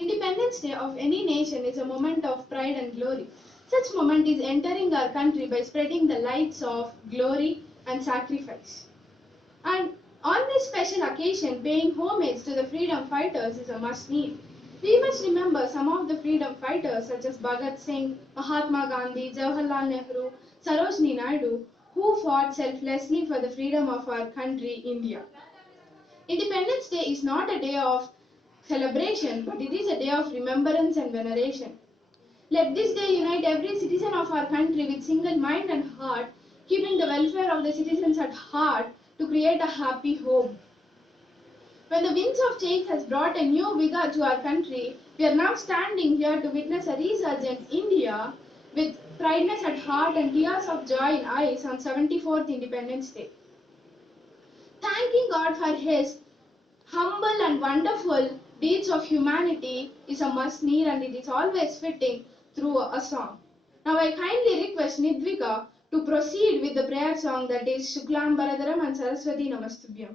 Independence Day of any nation is a moment of pride and glory. Such moment is entering our country by spreading the lights of glory and sacrifice. And on this special occasion, paying homage to the freedom fighters is a must need. We must remember some of the freedom fighters such as Bhagat Singh, Mahatma Gandhi, Jawaharlal Nehru, Sarojini Naidu, who fought selflessly for the freedom of our country, India. Independence Day is not a day of celebration, but it is a day of remembrance and veneration. Let this day unite every citizen of our country with single mind and heart, keeping the welfare of the citizens at heart to create a happy home. When the winds of change has brought a new vigor to our country, we are now standing here to witness a resurgent India with prideness at heart and tears of joy in eyes on 74th Independence Day. Thanking God for His humble and wonderful deeds of humanity is a must need and it is always fitting through a song. Now I kindly request Nidvika to proceed with the prayer song that is Shuklam Baradaram and Saraswati Namastubhyam.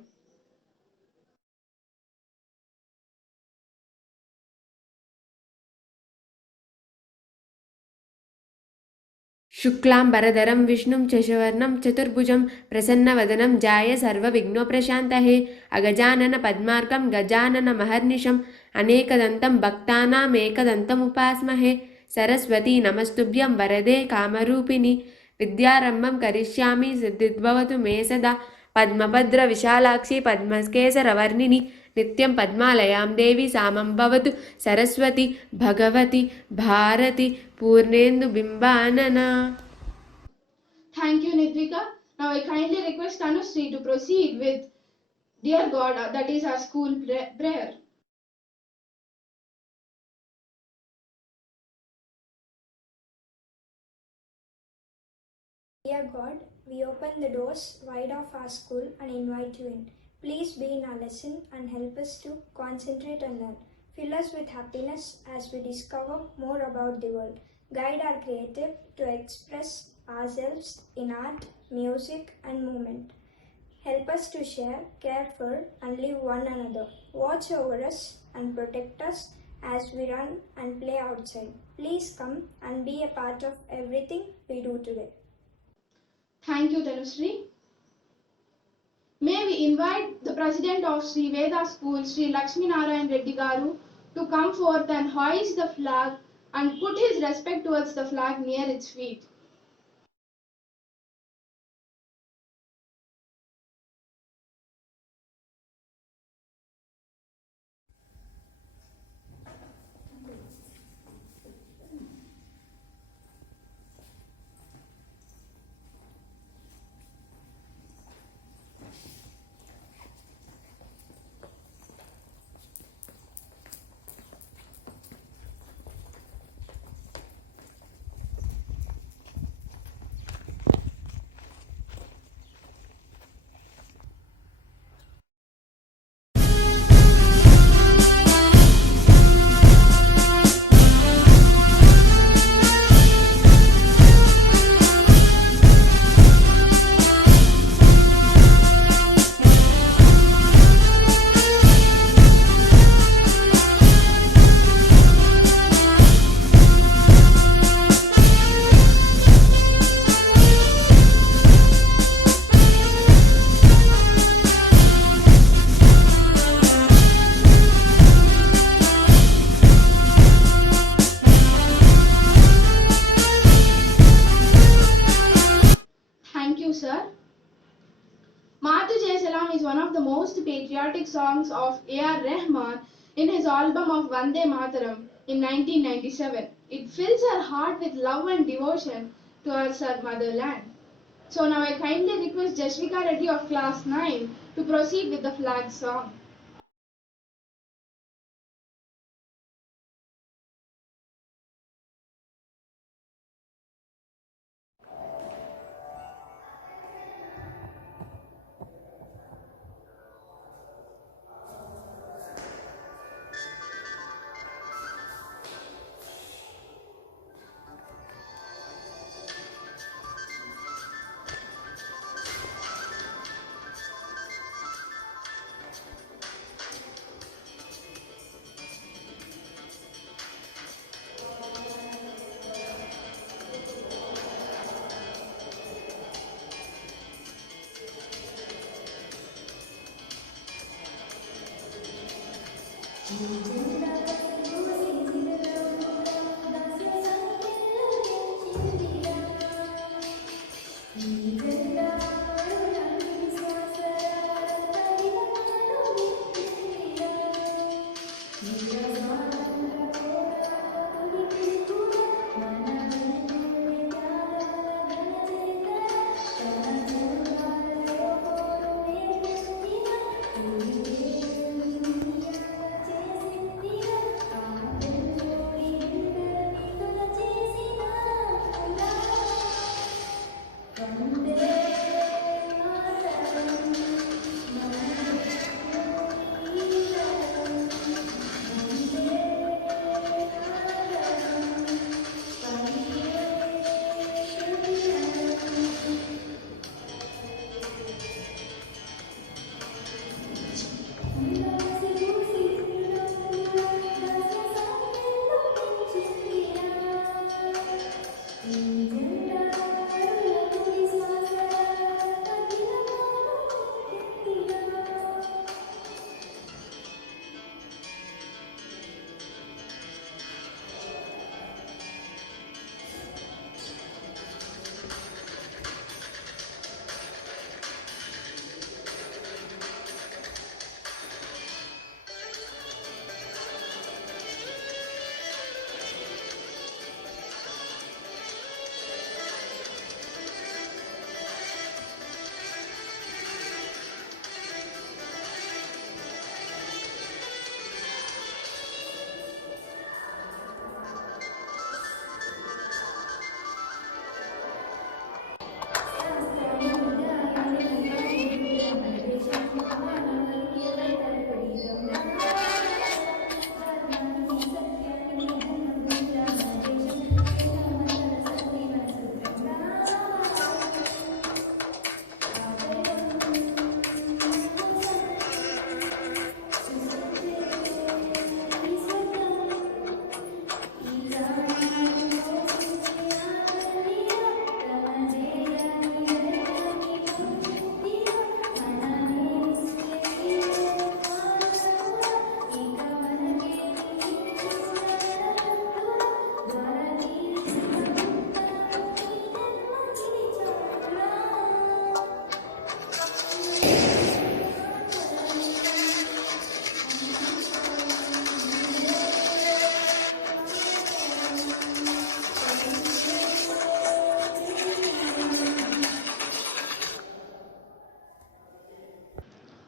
शुक्लां बरदरं विष्णुं शशिवर्णं चतुर्भुजं प्रसन्नवदनं ध्याये सर्वविघ्नोपशान्तये अगजाननपद्मार्कं गजाननमहर्निशम् अनेकदन्तं भक्तानामेकदन्तमुपास्महे सरस्वती नमस्तुभ्यं वरदे कामरूपिणि विद्यारम्भं करिष्यामि सिद्धिर्भवतु मे सदा पद्मभद्रविशालाक्षि पद्मकेसरवर्णिनि नित्यं पद्मालयां देवी सामं भवतु सरस्वती भगवती भारती पूर्णेन्दुबिम्बानना. Thank you, Nidvika. Now I kindly request Anushree to proceed with Dear God, that is our school prayer. Dear God, we open the doors wide of our school and invite you in. Please be in our lesson and help us to concentrate and learn. Fill us with happiness as we discover more about the world. Guide our creative to express ourselves in art, music, and movement. Help us to share, care for, and live one another. Watch over us and protect us as we run and play outside. Please come and be a part of everything we do today. Thank you, Tanushree. May we invite the president of Sri Veda School, Sri Lakshmi Narayan Reddy Garu, to come forth and hoist the flag and put his respect towards the flag near its feet. Thank you, sir. Matu Jai Salam is one of the most patriotic songs of A.R. Rahman in his album of Vande Mataram in 1997. It fills our heart with love and devotion towards our motherland. So now I kindly request Jashvika Reddy of class 9 to proceed with the flag song.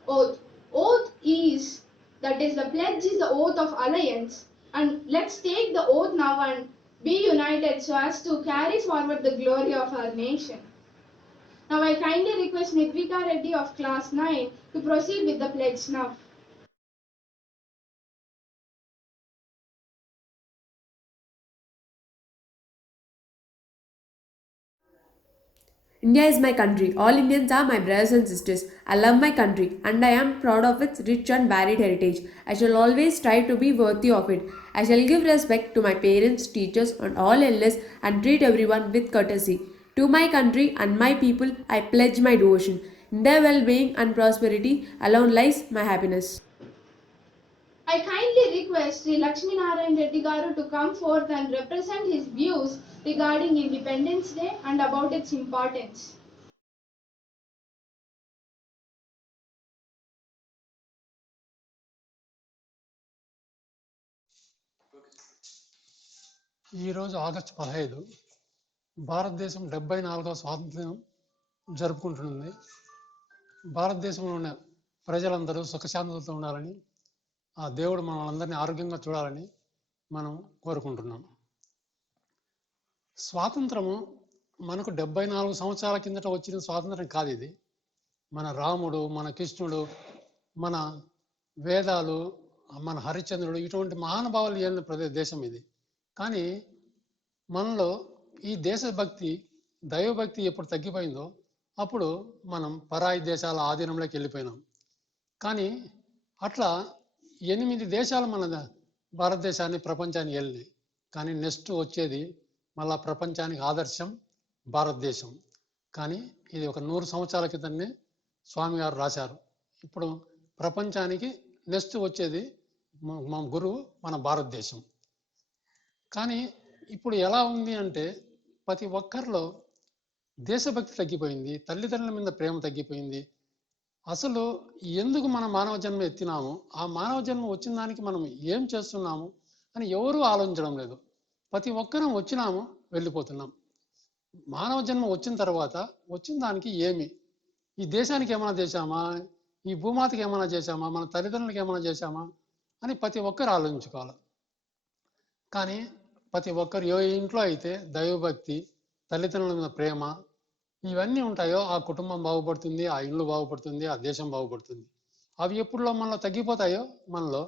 Oath. Oath is, that is, the pledge is the oath of alliance. And let's take the oath now and be united so as to carry forward the glory of our nation. Now I kindly request Nitvika Reddy of class 9 to proceed with the pledge now. India is my country. All Indians are my brothers and sisters. I love my country and I am proud of its rich and varied heritage. I shall always try to be worthy of it. I shall give respect to my parents, teachers, and all elders and treat everyone with courtesy. To my country and my people, I pledge my devotion. In their well-being and prosperity alone lies my happiness. I kindly request Sri Lakshmi Narayan Reddy Garu to come forth and represent his views regarding Independence Day and about its importance. ఈరోజు August 15 భారతదేశం 74వ స్వాతంత్ర్యం జరుపుకుంటుంది. భారతదేశంలో ఉన్న ప్రజలందరూ సుఖశాంతులతో ఉండాలని, ఆ దేవుడు మనల్ని ఆరోగ్యంగా చూడాలని మనం కోరుకుంటున్నాం. స్వాతంత్రము మనకు 74 సంవత్సరాల కిందట వచ్చిన స్వాతంత్రం కాదు. ఇది మన రాముడు, మన కృష్ణుడు, మన వేదాలు, మన హరిశ్చంద్రుడు ఇటువంటి మహానుభావులు ఏలిన దేశం ఇది. కానీ మనలో ఈ దేశభక్తి, దైవభక్తి ఎప్పుడు తగ్గిపోయిందో అప్పుడు మనం పరాయి దేశాల ఆధీనంలోకి వెళ్ళిపోయినాం. కానీ అట్లా 8 దేశాలు మన భారతదేశాన్ని, ప్రపంచాన్ని వెళ్ళినాయి. కానీ నెక్స్ట్ వచ్చేది మళ్ళా ప్రపంచానికి ఆదర్శం భారతదేశం. కానీ ఇది ఒక 100 సంవత్సరాల క్రితమే స్వామి గారు రాశారు. ఇప్పుడు ప్రపంచానికి నెక్స్ట్ వచ్చేది మన గురువు మన భారతదేశం. కానీ ఇప్పుడు ఎలా ఉంది అంటే ప్రతి ఒక్కరిలో దేశభక్తి తగ్గిపోయింది, తల్లిదండ్రుల మీద ప్రేమ తగ్గిపోయింది. అసలు ఎందుకు మన మానవ జన్మ ఎత్తినాము, ఆ మానవ జన్మ వచ్చిన దానికి మనం ఏం చేస్తున్నాము అని ఎవరూ ఆలోచించడం లేదు. ప్రతి ఒక్కరం వచ్చినాము, వెళ్ళిపోతున్నాం. మానవ జన్మ వచ్చిన తర్వాత వచ్చిన దానికి ఏమి, ఈ దేశానికి ఏమైనా చేశామా, ఈ భూమాతకి ఏమైనా చేశామా, మన తల్లిదండ్రులకి ఏమైనా చేశామా అని ప్రతి ఒక్కరు ఆలోచించుకోవాలి. కానీ ప్రతి ఒక్కరు ఏ ఇంట్లో అయితే దైవభక్తి, తల్లిదండ్రుల మీద ప్రేమ ఇవన్నీ ఉంటాయో ఆ కుటుంబం బాగుపడుతుంది, ఆ ఇల్లు బాగుపడుతుంది, ఆ దేశం బాగుపడుతుంది. అవి ఎప్పుడులో మనలో తగ్గిపోతాయో మనలో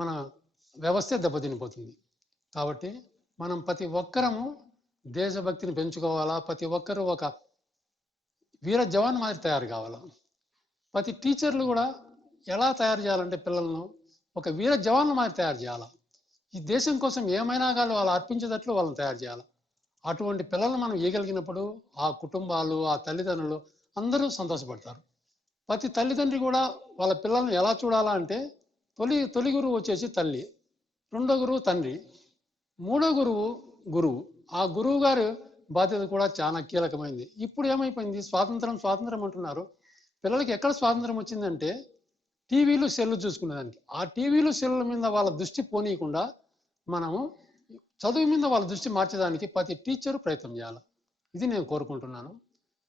మన వ్యవస్థే దెబ్బతినిపోతుంది. కాబట్టి మనం ప్రతి ఒక్కరము దేశభక్తిని పెంచుకోవాలా. ప్రతి ఒక్కరూ ఒక వీర జవాన్ మాదిరి తయారు కావాలా. ప్రతి టీచర్లు కూడా ఎలా తయారు చేయాలంటే పిల్లలను ఒక వీర జవాన్ల మాదిరి తయారు చేయాలా. ఈ దేశం కోసం ఏమైనా కానీ వాళ్ళు అర్పించేటట్లు వాళ్ళని తయారు చేయాలి. అటువంటి పిల్లలను మనం ఇవ్వగలిగినప్పుడు ఆ కుటుంబాలు, ఆ తల్లిదండ్రులు అందరూ సంతోషపడతారు. ప్రతి తల్లిదండ్రి కూడా వాళ్ళ పిల్లల్ని ఎలా చూడాలా అంటే తొలి గురువు వచ్చేసి తల్లి, రెండో గురువు తండ్రి, మూడో గురువు గురువు. ఆ గురువు గారు బాధ్యత కూడా చాలా కీలకమైంది. ఇప్పుడు ఏమైపోయింది, స్వాతంత్రం అంటున్నారు. పిల్లలకి ఎక్కడ స్వాతంత్రం వచ్చిందంటే టీవీలు, సెల్లు చూసుకునేదానికి. ఆ టీవీలు, సెల్లుల మీద వాళ్ళ దృష్టి పోనీయకుండా మనము చదువు మీద వాళ్ళ దృష్టి మార్చేదానికి ప్రతి టీచరు ప్రయత్నం చేయాలి. ఇది నేను కోరుకుంటున్నాను.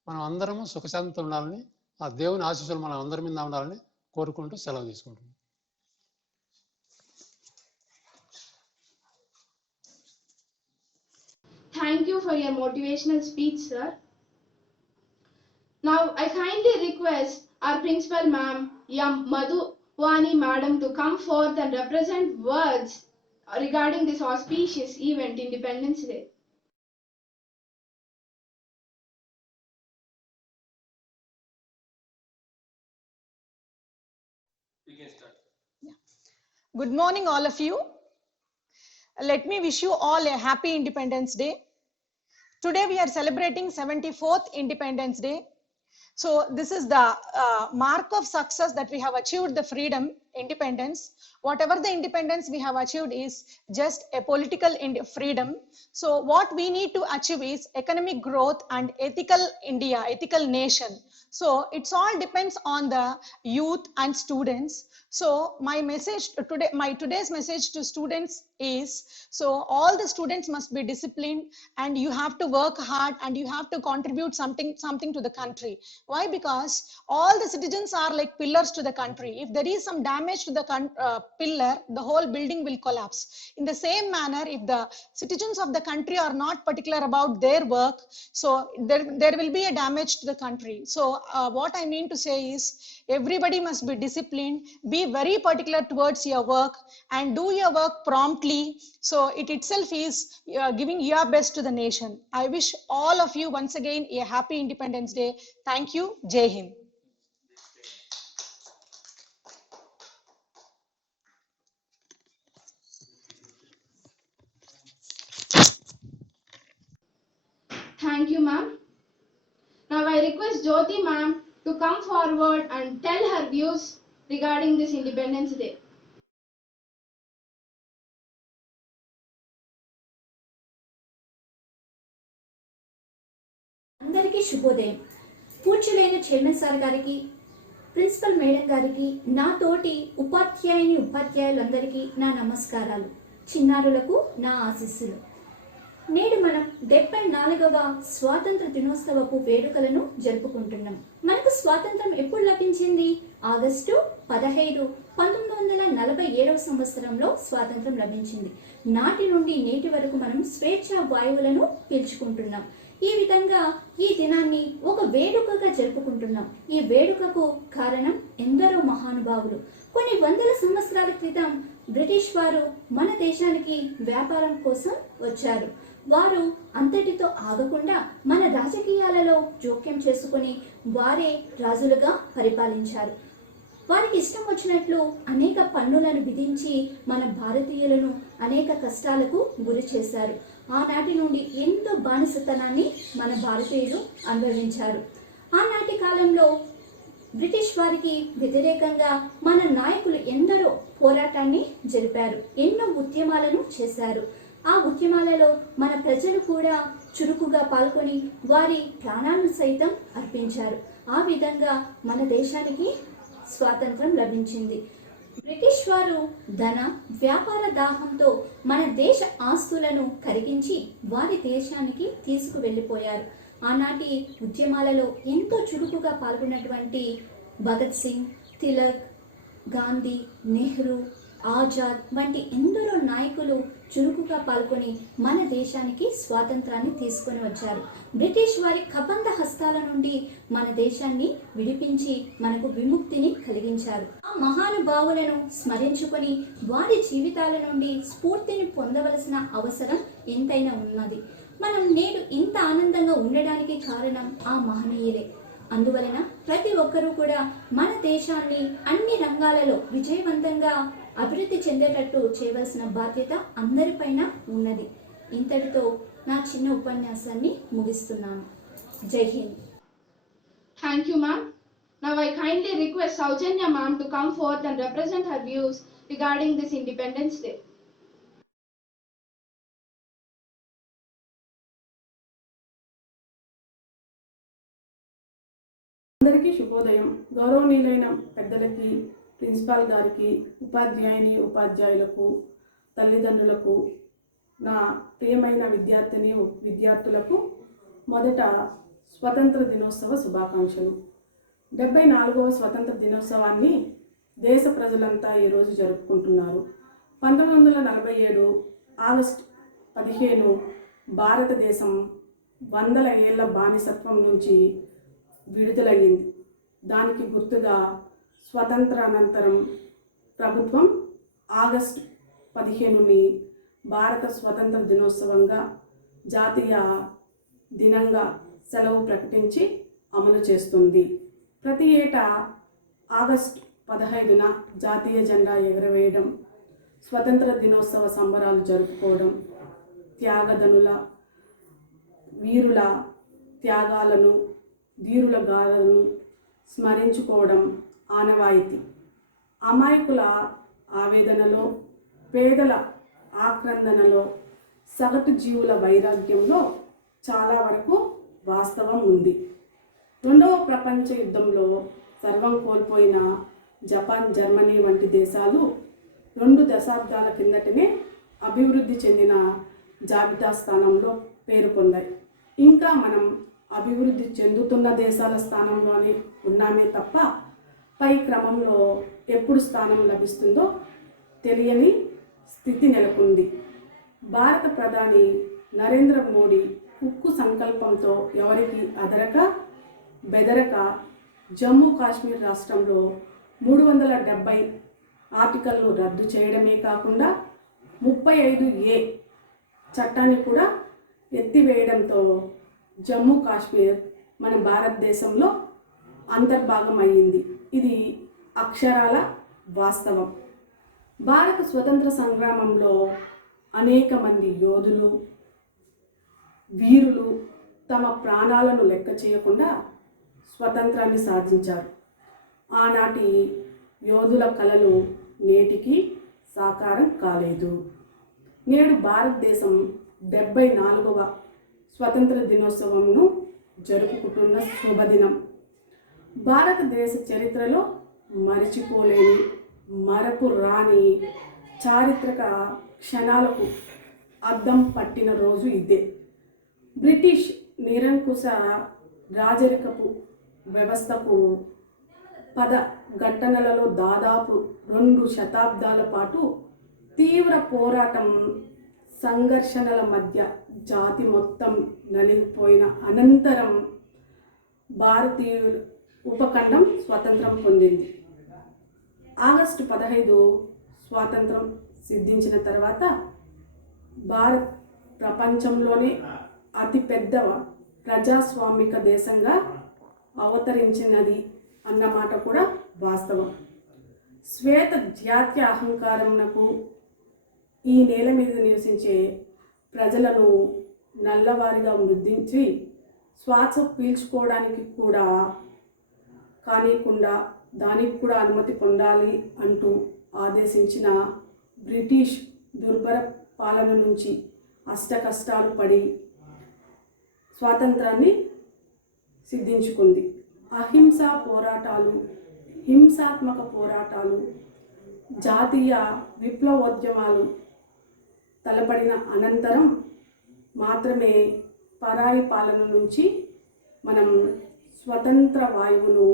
మనం అందరము సుఖశాంతితో ఉండాలని, ఆ దేవుని ఆశీస్సులు మనం అందరి మీద ఉండాలని కోరుకుంటూ సెలవు తీసుకుంటున్నాను. Thank you for your motivational speech, sir. Now, I kindly request our principal ma'am, Yam Madhuvani madam, to come forth and represent words regarding this auspicious event, Independence Day. We can start. Yeah. Good morning, all of you. Let me wish you all a happy Independence Day. Today we are celebrating 74th Independence Day. So this is the mark of success that we have achieved the freedom, independence. Whatever the independence we have achieved is just a political freedom. So what we need to achieve is economic growth and ethical India, ethical nation. So it's all depends on the youth and students. So my message today, today's message to students is, so all the students must be disciplined and you have to work hard and you have to contribute something to the country. Why? Because all the citizens are like pillars to the country. If there is some damage to the pillar, the whole building will collapse. In the same manner, if the citizens of the country are not particular about their work, so there will be a damage to the country. So what I mean to say is, everybody must be disciplined, be very particular towards your work and do your work promptly. So it itself is giving your best to the nation. I wish all of you once again a happy Independence Day. Thank you. Jai Hind. Thank you, ma'am. Now I request Jyoti ma'am to come forward and tell her views regarding this Independence Day. అందరికీ శుభోదయం. పూజ్యులైన chairman sir గారికి, principal madam గారికి, నా తోటి ఉపాధ్యాయులందరికీ నా నమస్కారాలు, చిన్నారులకు నా ఆశీస్సులు. నేడు మనం 74వ స్వాతంత్ర దినోత్సవపు వేడుకలను జరుపుకుంటున్నాం. మనకు స్వాతంత్రం ఎప్పుడు లభించింది? ఆగస్టు 15, 1947వ సంవత్సరంలో స్వాతంత్రం లభించింది. నాటి నుండి నేటి వరకు మనం స్వేచ్ఛా వాయువులను పీల్చుకుంటున్నాం. ఈ విధంగా ఈ దినాన్ని ఒక వేడుకగా జరుపుకుంటున్నాం. ఈ వేడుకకు కారణం ఎందరో మహానుభావులు. కొన్ని వందల సంవత్సరాల క్రితం బ్రిటిష్ వారు మన దేశానికి వ్యాపారం కోసం వచ్చారు. వారు అంతటితో ఆగకుండా మన రాజకీయాలలో జోక్యం చేసుకుని వారే రాజులుగా పరిపాలించారు. వారికి ఇష్టం వచ్చినట్లు అనేక పన్నులను విధించి మన భారతీయులను అనేక కష్టాలకు గురి చేశారు. ఆనాటి నుండి ఎంతో బానిసతనాన్ని మన భారతీయులు అనుభవించారు. ఆనాటి కాలంలో బ్రిటిష్ వారికి వ్యతిరేకంగా మన నాయకులు ఎందరో పోరాటాన్ని జరిపారు, ఎన్నో ఉద్యమాలను చేశారు. ఆ ఉద్యమాలలో మన ప్రజలు కూడా చురుకుగా పాల్గొని వారి ప్రాణాలను సైతం అర్పించారు. ఆ విధంగా మన దేశానికి స్వాతంత్రం లభించింది. బ్రిటిష్ వారు ధన వ్యాపార దాహంతో మన దేశ ఆస్తులను కరిగించి వారి దేశానికి తీసుకువెళ్ళిపోయారు. ఆనాటి ఉద్యమాలలో ఎంతో చురుకుగా పాల్గొన్నటువంటి భగత్ సింగ్, తిలక్, గాంధీ, నెహ్రూ, ఆజాద్ వంటి ఎందరో నాయకులు చురుకుగా పాల్గొని మన దేశానికి స్వాతంత్రాన్ని తీసుకొని వచ్చారు. బ్రిటిష్ వారి కబంధ హస్తాల నుండి మన దేశాన్ని విడిపించి మనకు విముక్తిని కలిగించారు. ఆ మహానుభావులను స్మరించుకొని వారి జీవితాల నుండి స్ఫూర్తిని పొందవలసిన అవసరం ఎంతైనా ఉన్నది. మనం నేడు ఇంత ఆనందంగా ఉండడానికి కారణం ఆ మహనీయులే. అందువలన ప్రతి ఒక్కరూ కూడా మన దేశాన్ని అన్ని రంగాలలో విజయవంతంగా అభివృద్ధి చెందేటట్టు చేయవలసిన బాధ్యత అందరిపైన ఉన్నది. ఇంతటితో నా చిన్న ఉపన్యాసాన్ని ముగిస్తున్నాను. జై Hind. Thank you, ma'am. Now I kindly request Saujanya ma'am to come forth and represent her views regarding this Independence Day. అందరికీ శుభోదయం. గౌరవనీయులైన పెద్దలకి, ప్రిన్సిపాల్ గారికి, ఉపాధ్యాయులకు, తల్లిదండ్రులకు, నా ప్రియమైన విద్యార్థులకు మొదట స్వతంత్ర దినోత్సవ శుభాకాంక్షలు. 74వ స్వతంత్ర దినోత్సవాన్ని దేశ ప్రజలంతా ఈరోజు జరుపుకుంటున్నారు. 1947 ఆగస్టు 15 భారతదేశం 100 ఏళ్ల బానిసత్వం నుంచి విడుదలయ్యింది. దానికి గుర్తుగా స్వతంత్రానంతరం ప్రభుత్వం ఆగస్టు 15ని భారత స్వతంత్ర దినోత్సవంగా జాతీయ దినంగా సెలవు ప్రకటించి అమలు చేస్తుంది. ప్రతి ఏటా ఆగస్టు 15న జాతీయ జెండా ఎగరవేయడం, స్వతంత్ర దినోత్సవ సంబరాలు జరుపుకోవడం, త్యాగధనుల వీరుల త్యాగాలను, ధీరుల గాథలను స్మరించుకోవడం ఆనవాయితీ. అమాయకుల ఆవేదనలో, పేదల ఆక్రందనలో, సగటు జీవుల వైరాగ్యంలో చాలా వరకు వాస్తవం ఉంది. 2వ ప్రపంచ యుద్ధంలో సర్వం కోల్పోయిన జపాన్, జర్మనీ వంటి దేశాలు 2 దశాబ్దాల కిందటనే అభివృద్ధి చెందిన జాబితా స్థానంలో పేరు పొందాయి. ఇంకా మనం అభివృద్ధి చెందుతున్న దేశాల స్థానంలోనే ఉన్నామే తప్ప పై క్రమంలో ఎప్పుడు స్థానం లభిస్తుందో తెలియని స్థితి నెలకొంది. భారత ప్రధాని నరేంద్ర మోడీ ఉక్కు సంకల్పంతో ఎవరికి అదరక బెదరక జమ్మూ కాశ్మీర్ రాష్ట్రంలో 370 ఆర్టికల్ను రద్దు చేయడమే కాకుండా 35A చట్టాన్ని కూడా ఎత్తివేయడంతో జమ్మూ కాశ్మీర్ మన భారతదేశంలో అంతర్భాగం అయ్యింది. ఇది అక్షరాల వాస్తవం. భారత స్వతంత్ర సంగ్రామంలో అనేక మంది యోధులు, వీరులు తమ ప్రాణాలను లెక్క చేయకుండా స్వతంత్రాన్ని సాధించారు. ఆనాటి యోధుల కలలు నేటికి సాకారం కాలేదు. నేడు భారతదేశం 74వ స్వతంత్ర దినోత్సవంను జరుపుకుంటున్న శుభదినం. భారతదేశ చరిత్రలో మరిచిపోలేని, మరపు రాని చారిత్రక క్షణాలకు అద్దం పట్టిన రోజు ఇదే. బ్రిటిష్ నిరంకుశ రాజరికపు వ్యవస్థకు ఘట్టనలలో దాదాపు 2 శతాబ్దాల పాటు తీవ్ర పోరాటం, సంఘర్షణల మధ్య జాతి మొత్తం నలిగిపోయిన అనంతరం భారతీయ ఉపఖండం స్వాతంత్రం పొందింది. ఆగస్టు 15 స్వాతంత్రం సిద్ధించిన తర్వాత భారత్ ప్రపంచంలోనే అతిపెద్ద ప్రజాస్వామిక దేశంగా అవతరించినది అన్నమాట కూడా వాస్తవం. శ్వేత జాత్య అహంకారంకు ఈ నేల మీద నివసించే ప్రజలను నల్లవారిగా ముద్రించి శ్వాస పీల్చుకోవడానికి కూడా కానీకుండా దానికి కూడా అనుమతి పొందాలి అంటూ ఆదేశించిన బ్రిటిష్ దుర్భర పాలన నుంచి అష్టకష్టాలు పడి స్వాతంత్రాన్ని సిద్ధించుకుంది. అహింసా పోరాటాలు, హింసాత్మక పోరాటాలు, జాతీయ విప్లవోద్యమాలు తలపడిన అనంతరం మాత్రమే పరాయి పాలన నుంచి మనం స్వతంత్ర వాయువును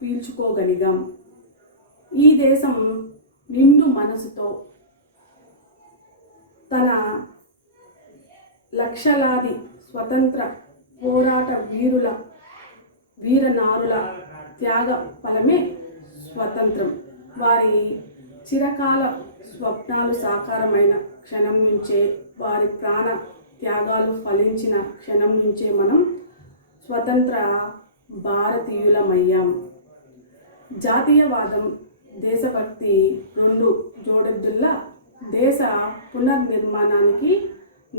పీల్చుకోగలిగాం. ఈ దేశం నిండు మనసుతో తన లక్షలాది స్వతంత్ర పోరాట వీరనారుల త్యాగ ఫలమే స్వతంత్రం. వారి చిరకాల స్వప్నాలు సాకారమైన క్షణం నుంచే, వారి ప్రాణ త్యాగాలు ఫలించిన క్షణం నుంచే మనం స్వతంత్ర భారతీయులమయ్యాం. జాతీయవాదం, దేశభక్తి రెండు జోడెద్దుల్లా దేశ పునర్నిర్మాణానికి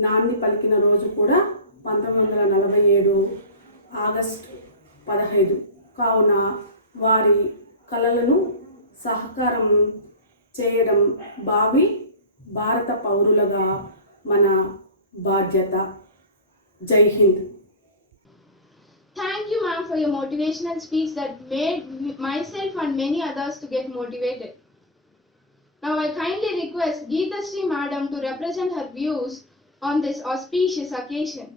నాంది పలికిన రోజు కూడా 1947 ఆగస్టు 15. కావున వారి కలలను సహకారం చేయడం భావి భారత పౌరులుగా మన బాధ్యత. జై Hind. Thank you, ma'am, for your motivational speech that made myself and many others to get motivated. Now I kindly request Geeta Sri Madam to represent her views on this auspicious occasion.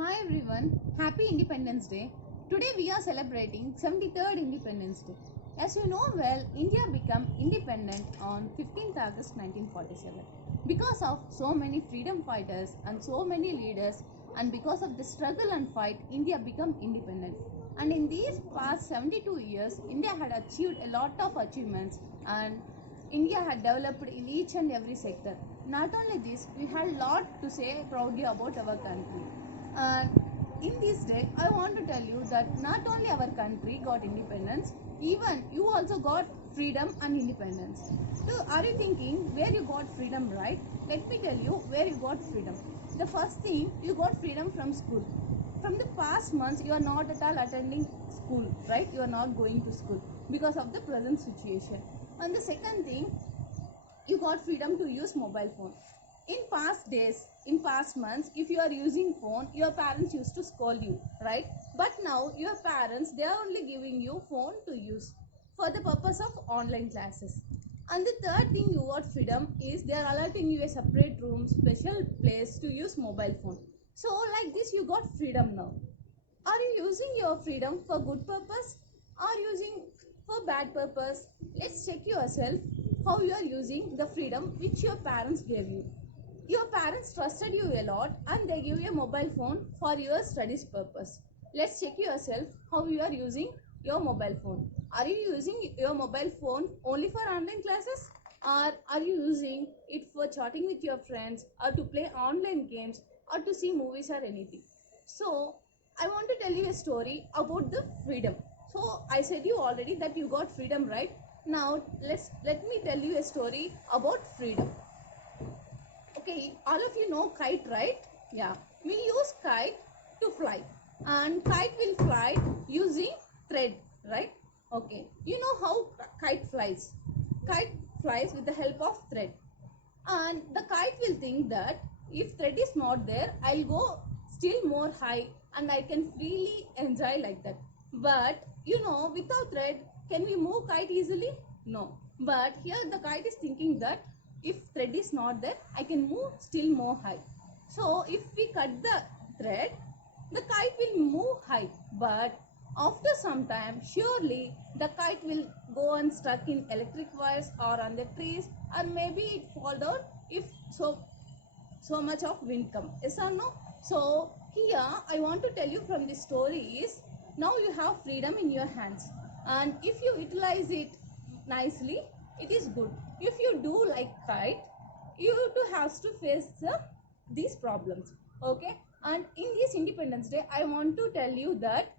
Hi everyone, happy Independence Day. Today we are celebrating 73rd Independence Day. As you know well, India became independent on 15th August 1947. Because of so many freedom fighters and so many leaders, and because of the struggle and fight, India became independent. And in these past 72 years, India had achieved a lot of achievements, and India had developed in each and every sector. Not only this, we had a lot to say proudly about our country. And in this day, I want to tell you that not only our country got independence, even you also got freedom and independence. So are you thinking where you got freedom, right? Let me tell you where you got freedom. The first thing, you got freedom from school. From the past months, you are not at all attending school, right? You are not going to school because of the present situation. And the second thing, you got freedom to use mobile phone. In past days, in past months, if you are using phone, your parents used to scold you, right? But now your parents, they are only giving you phone to use for the purpose of online classes. And the third thing you got freedom is they are allotting you a separate room, special place to use mobile phone. So like this, you got freedom now. Are you using your freedom for good purpose or using for bad purpose? Let's check yourself how you are using the freedom which your parents gave you. Your parents trusted you a lot and they give you a mobile phone for your studies purpose. Let's check yourself how you are using your mobile phone. Are you using your mobile phone only for online classes, or are you using it for chatting with your friends, or to play online games, or to see movies or anything? So I want to tell you a story about the freedom. So I said you already that you got freedom, right? Now let me tell you a story about freedom. Okay, all of you know kite, right? Yeah, we use kite to fly, and kite will fly using thread, right? Okay, you know how kite flies. Kite flies with the help of thread, and the kite will think that if thread is not there, I'll go still more high and I can freely enjoy like that. But you know, without thread, can we move kite easily? No. But here the kite is thinking that if thread is not there, I can move still more high. So if we cut the thread, the kite will move high, but after some time, surely the kite will go and stuck in electric wires or on the trees, or maybe it fall down if so much of wind come. Yes or no? So here I want to tell you from this story is, now you have freedom in your hands, and if you utilize it nicely, it is good. If you do like kite, you too have to face these problems. Okay, and in this Independence Day, I want to tell you that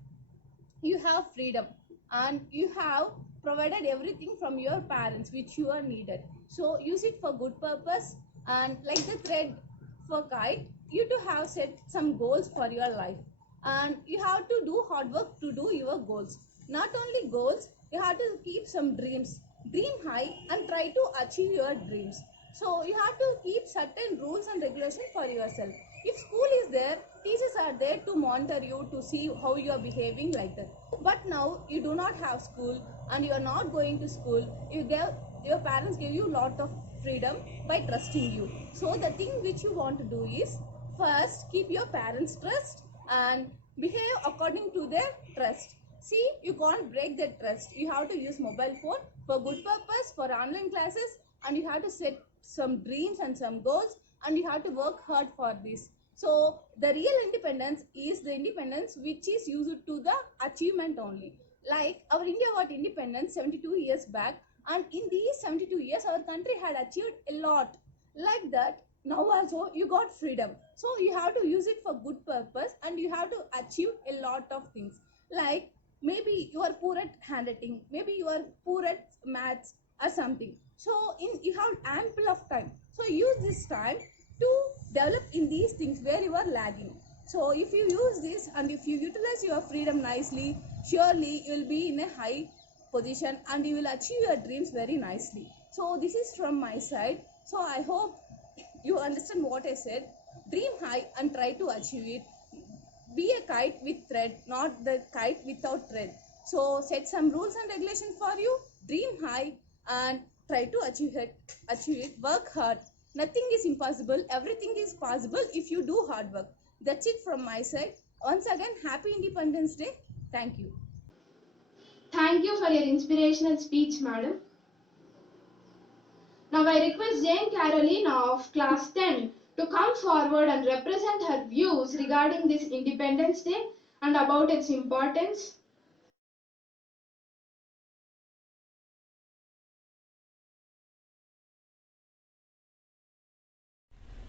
you have freedom and you have provided everything from your parents which you are needed. So use it for good purpose, and like the thread, for kite, you to have set some goals for your life, and you have to do hard work to do your goals. Not only goals, you have to keep some dreams. Dream high and try to achieve your dreams. So you have to keep certain rules and regulations for yourself. If school is there, teachers are there to monitor you to see how you are behaving like that. But now you do not have school and you are not going to school. Your parents give you lot of freedom by trusting you. So the thing which you want to do is first keep your parents' trust and behave according to their trust. See, you can't break their trust. You have to use mobile phone for good purpose, for online classes, and you have to set some dreams and some goals, and you have to work hard for this. So the real independence is the independence which is used to the achievement only. Like our India got independence 72 years back, and in these 72 years our country had achieved a lot. Like that, now also you got freedom. So you have to use it for good purpose, and you have to achieve a lot of things. Like maybe you are poor at handwriting, maybe you are poor at maths or something. So you have ample of time. So use this time to develop in these things where you are lagging. So if you use this and if you utilize your freedom nicely, surely you will be in a high position and you will achieve your dreams very nicely. So this is from my side. So I hope you understand what I said. Dream high and try to achieve it. Be a kite with thread, not the kite without thread. So set some rules and regulations for you. Dream high and try to achieve it. Achieve it. Work hard. Nothing is impossible. Everything is possible if you do hard work. That's it from my side. Once again, happy Independence Day. Thank you. Thank you for your inspirational speech, madam. Now I request Jane Carolina of class 10 to come forward and represent her views regarding this Independence Day and about its importance.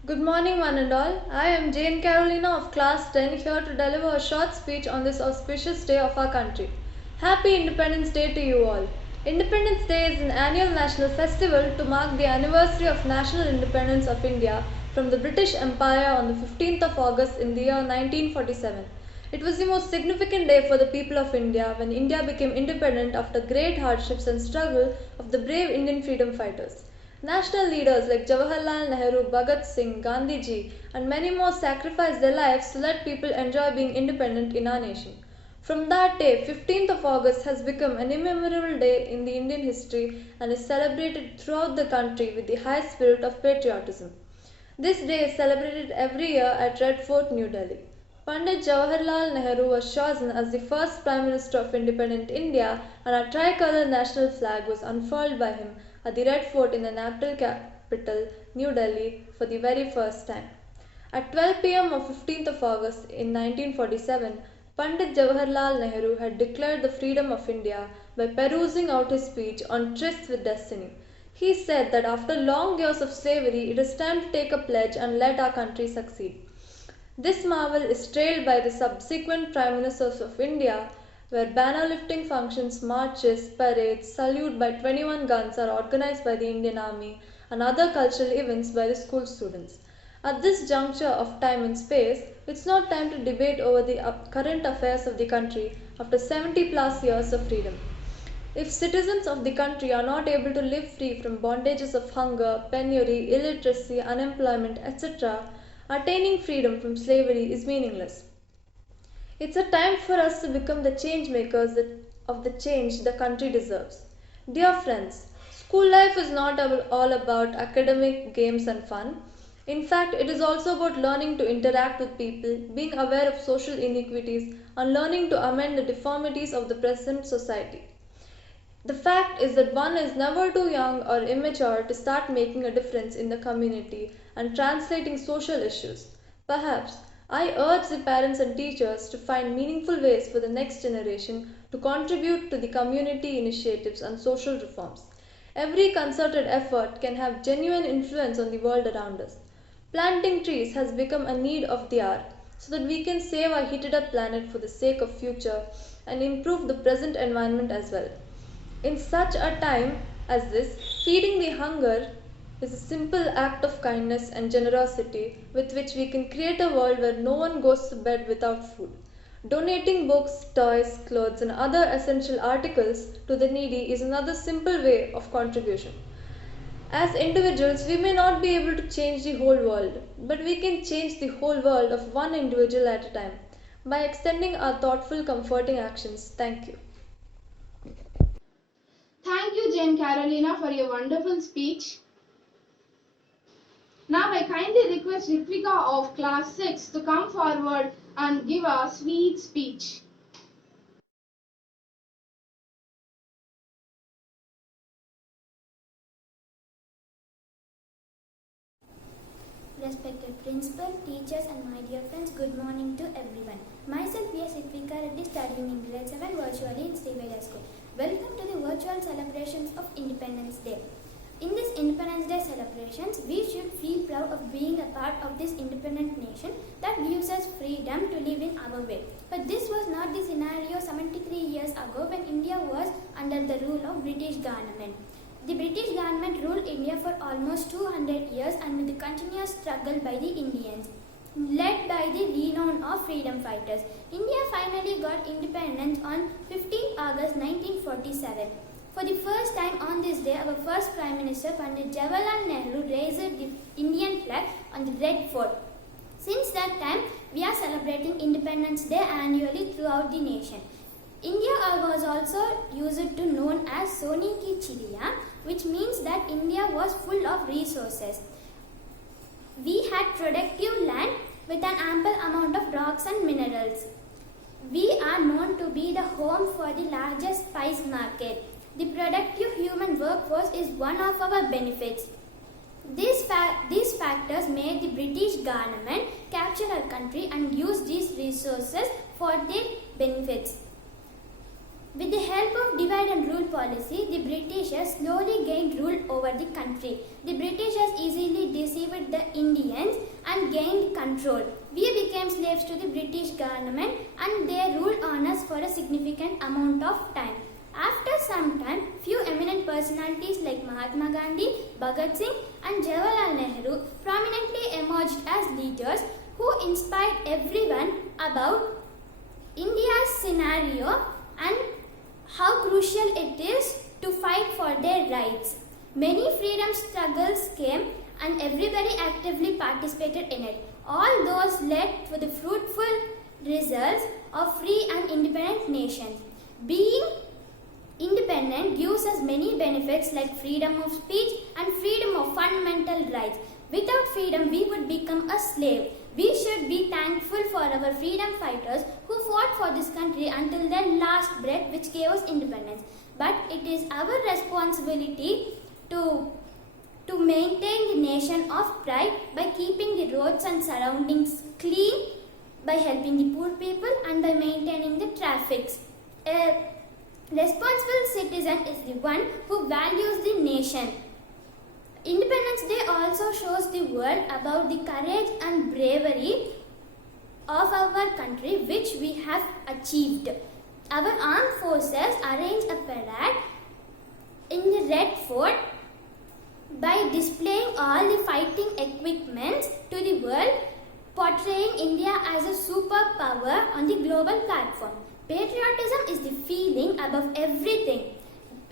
Good morning, one and all. I am Jane Carolina of class 10 here to deliver a short speech on this auspicious day of our country. Happy Independence Day to you all. Independence Day is an annual national festival to mark the anniversary of national independence of India from the British Empire on the 15th of August in the year 1947. It was the most significant day for the people of India when India became independent after great hardships and struggle of the brave Indian freedom fighters. National leaders like Jawaharlal Nehru, Bhagat Singh, Gandhiji, and many more sacrificed their lives to let people enjoy being independent in our nation. From that day, 15th of August has become an immemorable day in the Indian history and is celebrated throughout the country with the high spirit of patriotism. This day is celebrated every year at Red Fort, New Delhi. Pandit Jawaharlal Nehru was chosen as the first Prime Minister of independent India, and a tricolour national flag was unfurled by him at the Red Fort in the national capital, New Delhi, for the very first time. At 12 pm of 15th of August in 1947, Pandit Jawaharlal Nehru had declared the freedom of India by perusing out his speech on Tryst with Destiny. He said that after long years of slavery, it is time to take a pledge and let our country succeed. This marvel is trailed by the subsequent Prime Ministers of India, where banner lifting functions, marches, parades, salute by 21 guns are organized by the Indian Army, and other cultural events by the school students. At this juncture of time and space, it's not time to debate over the current affairs of the country after 70 plus years of freedom. If citizens of the country are not able to live free from bondages of hunger, penury, illiteracy, unemployment, etc., attaining freedom from slavery is meaningless. It's a time for us to become the change makers of the change the country deserves. Dear friends, school life is not all about academic games and fun. In fact, it is also about learning to interact with people, being aware of social inequities, and learning to amend the deformities of the present society. The fact is that one is never too young or immature to start making a difference in the community and translating social issues. Perhaps I urge the parents and teachers to find meaningful ways for the next generation to contribute to the community initiatives and social reforms. Every concerted effort can have genuine influence on the world around us. Planting trees has become a need of the hour so that we can save our heated up planet for the sake of future and improve the present environment as well. In such a time as this, feeding the hunger is a simple act of kindness and generosity with which we can create a world where no one goes to bed without food. Donating books, toys, clothes, and other essential articles to the needy is another simple way of contribution. As individuals, we may not be able to change the whole world, but we can change the whole world of one individual at a time by extending our thoughtful, comforting actions. Thank you. Thank you, Jane Carolina, for your wonderful speech. Now I kindly request Ritvika of class 6 to come forward and give a sweet speech. Respected principal, teachers and my dear friends, good morning to everyone. Myself V.S. Ritvika Reddy, studying in grade 7 virtually in Sriveda School. Welcome to the virtual celebrations of Independence Day. In this Independence Day celebrations, we should feel proud of being a part of this independent nation that gives us freedom to live in our way. But this was not the scenario 73 years ago when India was under the rule of British government. The British government ruled India for almost 200 years and with the continuous struggle by the Indians, led by the renown of freedom fighters. India finally got independence on 15 August 1947. For the first time on this day, our first Prime Minister Pandit Jawaharlal Nehru raised the Indian flag on the Red Fort. Since that time, we are celebrating Independence Day annually throughout the nation. India was also used to known as Soni ki Chidiya, which means that India was full of resources. We had productive land with an ample amount of rocks and minerals. We are known to be the home for the largest spice market. The productive human workforce is one of our benefits. These factors made the British government capture our country and use these resources for their benefits. With the help of divide and rule policy, the Britishers slowly gained rule over the country. The Britishers easily deceived the Indians and gained control. We became slaves to the British government and they ruled on us for a significant amount of time. After some time, few eminent personalities like Mahatma Gandhi, Bhagat Singh and Jawaharlal Nehru prominently emerged as leaders who inspired everyone about India's scenario and how crucial it is to fight for their rights. Many freedom struggles came and everybody actively participated in it. All those led to the fruitful results of free and independent nations. Being independent gives us many benefits like freedom of speech and freedom of fundamental rights. Without freedom, we would become a slave. We should be thankful for our freedom fighters who fought for this country until their last breath, which gave us independence. But it is our responsibility to maintain the nation of pride by keeping the roads and surroundings clean, by helping the poor people and by maintaining the traffics. A responsible citizen is the one who values the nation. Independence Day also shows the world about the courage and bravery of our country which we have achieved. Our armed forces arranged a parade in the Red Fort by displaying all the fighting equipments to the world, portraying India as a superpower on the global platform. Patriotism is the feeling above everything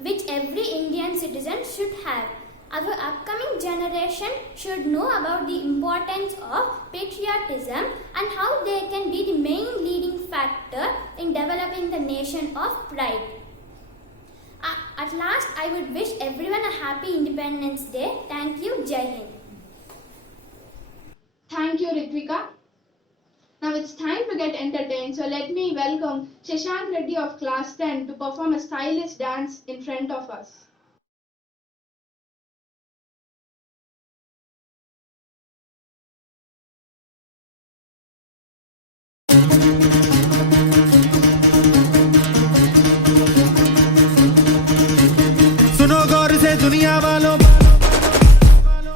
which every Indian citizen should have. Our upcoming generation should know about the importance of patriotism and how they can be the main leading factor in developing the nation of pride. At last, I would wish everyone a happy Independence Day. Thank you. Jai Hind. Thank you, Ritvika. Now it's time to get entertained, so let me welcome Shashank Reddy of class 10 to perform a stylish dance in front of us. सुनो गौर से दुनिया वालों,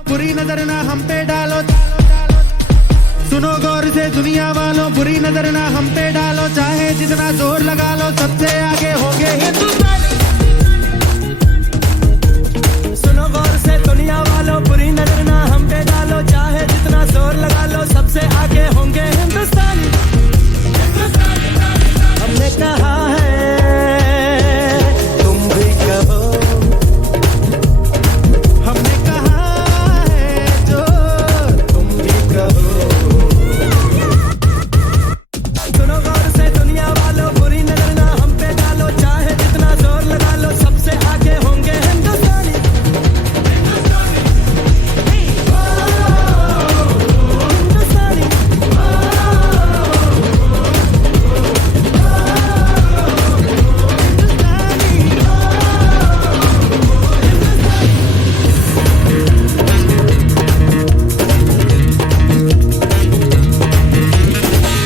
बुरी नजर ना हम पे डालो। सुनो गौर से दुनिया वालों, बुरी नजर ना हम पे डालो। चाहे जितना जोर लगा लो, सबसे आगे होंगे हिंदुस्तानी। सुनो गौर से दुनिया वालों, बुरी पे डालो, चाहे जितना जोर लगा लो, सबसे आगे होंगे हिंदुस्तानी। हमने कहा है तुम भी कहो, हमने कहा है जो तुम भी कहो। सुनो गौर से दुनिया वालों, बुरी नजर ना हम पे डालो, चाहे जितना जोर लगा लो, सबसे आगे होंगे हिंदुस्तानी।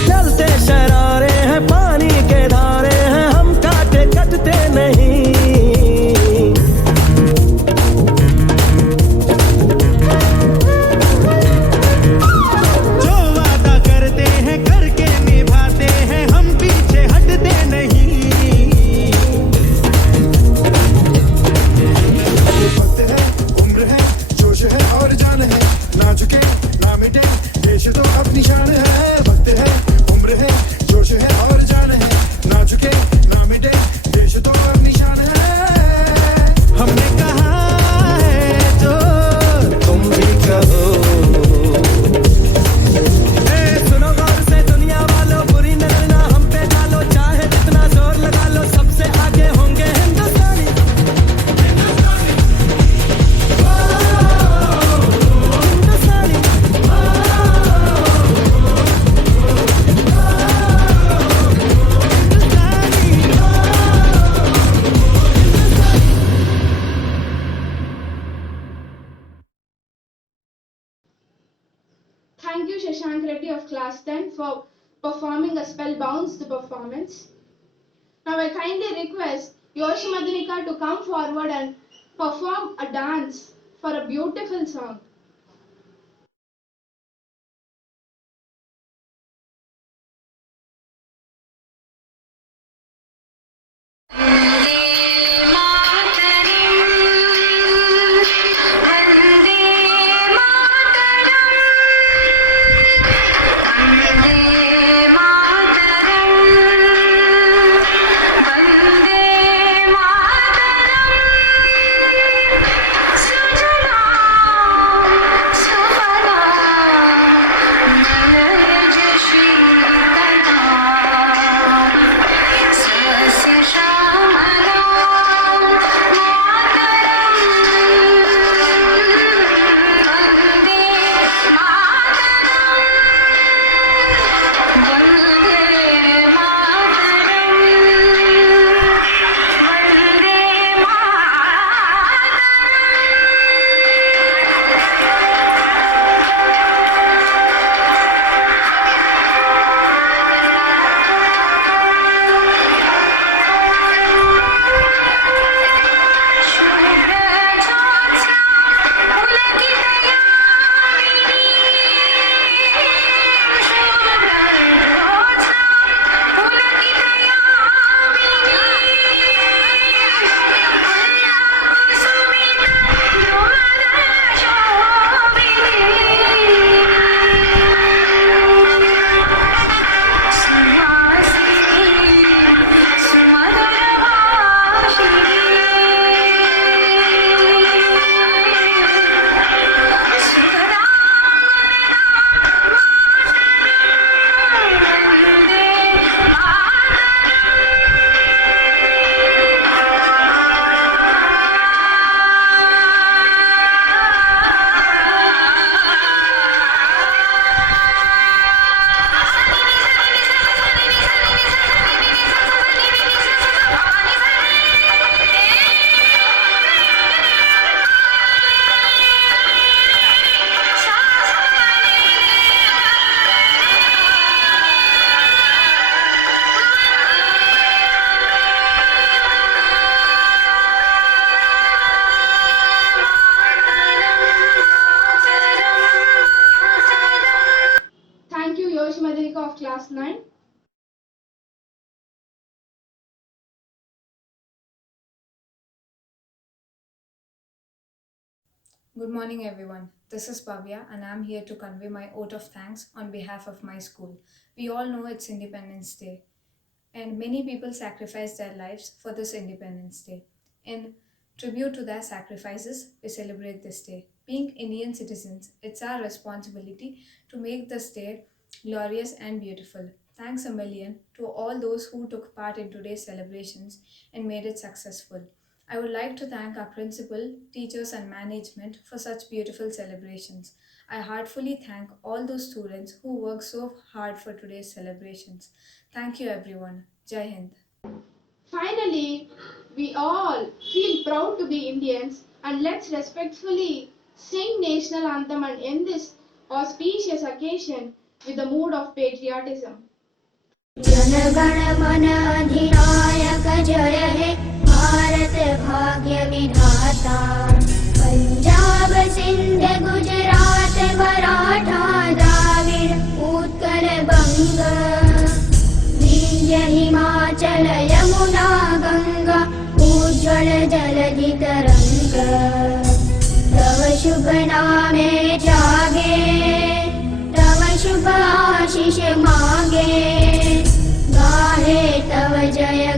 चलते शरारे हैं, पानी के धारे हैं, हम काटे कटते नहीं। जो वादा करते हैं करके निभाते हैं, हम पीछे हटते नहीं। वक्त है, उम्र है, जोश है और जान है, ना झुके ना मिटे, देश तो अपनी शान है। वक्त है, उम्र है, जोश है और जान है, ना झुके ना मिटे, देश तो अपनी शान है। हमने कहा है जो तुम भी कहो। सुनो गौर से दुनिया वालों, बुरी नजर ना हम पे डालो, चाहे जितना जोर लगा लो, सबसे आगे होंगे हिंदुस्तानी। Thank you, Shashank Reddy of Class 10 for performing a spellbound performance. Now I kindly request Yoshi Madhurika to come forward and perform a dance for a beautiful song. Class 9. Good morning, everyone. This is Bhavya, and I'm here to convey my vote of thanks on behalf of my school. We all know it's Independence Day, and many people sacrifice their lives for this Independence Day. In tribute to their sacrifices, we celebrate this day. Being Indian citizens, it's our responsibility to make this day glorious and beautiful. Thanks a million to all those who took part in today's celebrations and made it successful. I would like to thank our principal, teachers, and management for such beautiful celebrations. I heartfully thank all those students who worked so hard for today's celebrations. Thank you, everyone. Jai Hind. Finally, we all feel proud to be Indians, and let's respectfully sing national anthem and end this auspicious occasion with a mood of patriotism. जनगण मन अधिनायक जय हे भारत भाग्य विधाता पंजाब सिंध गुजरात मराठा द्राविड़ उत्कल बंग विंध्य हिमाचल यमुना गंगा उज्ज्वल जलधि तरंग तव शुभ नामे जागे तव शुभ आशीष मांगे गाहे तव जय